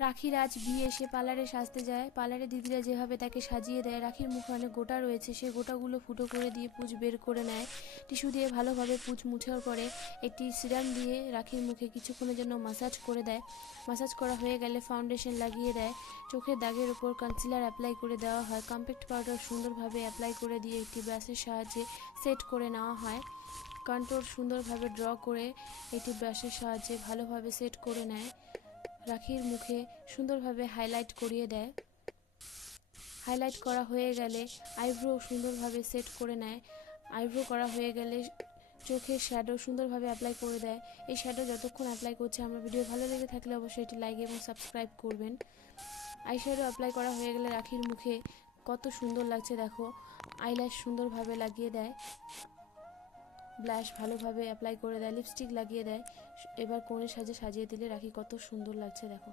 রাখির আজ বিয়ে, সে পার্লারে সাজতে যায়। পার্লারে দিদিরা যেভাবে তাকে সাজিয়ে দেয়, রাখির মুখে অনেক গোটা রয়েছে, সে গোটাগুলো ফুটো করে দিয়ে পুঁজ বের করে নেয়। টিস্যু দিয়ে ভালোভাবে পুঁজ মুছার পরে একটি সিরাম দিয়ে রাখির মুখে কিছুক্ষণের জন্য মাসাজ করে দেয়। মাসাজ করা হয়ে গেলে ফাউন্ডেশন লাগিয়ে দেয়। চোখের দাগের উপর কনসিলার অ্যাপ্লাই করে দেওয়া হয়। কম্প্যাক্ট পাউডার সুন্দরভাবে অ্যাপ্লাই করে দিয়ে একটি ব্রাশের সাহায্যে সেট করে নেওয়া হয়। কন্ট্রোল সুন্দরভাবে ড্র করে একটি ব্রাশের সাহায্যে ভালোভাবে সেট করে নেয়। রাখির মুখে সুন্দরভাবে হাইলাইট করিয়ে দেয়। হাইলাইট করা হয়ে গেলে আইব্রো সুন্দরভাবে সেট করে নেয়। আইব্রো করা হয়ে গেলে চোখের শ্যাডো সুন্দরভাবে অ্যাপ্লাই করে দেয়। এই শ্যাডো যতক্ষণ অ্যাপ্লাই করছে, আমার ভিডিও ভালো লেগে থাকলে অবশ্যই এটি লাইক এবং সাবস্ক্রাইব করবেন। আই শ্যাডো অ্যাপ্লাই করা হয়ে গেলে রাখির মুখে কত সুন্দর লাগছে দেখো। আইল্যাশ সুন্দরভাবে লাগিয়ে দেয়। ব্লাশ ভালোভাবে অ্যাপ্লাই করে দেয়। লিপস্টিক লাগিয়ে দেয়। এবার কোণের সাজে সাজিয়ে দিলে রাখি কত সুন্দর লাগছে দেখো।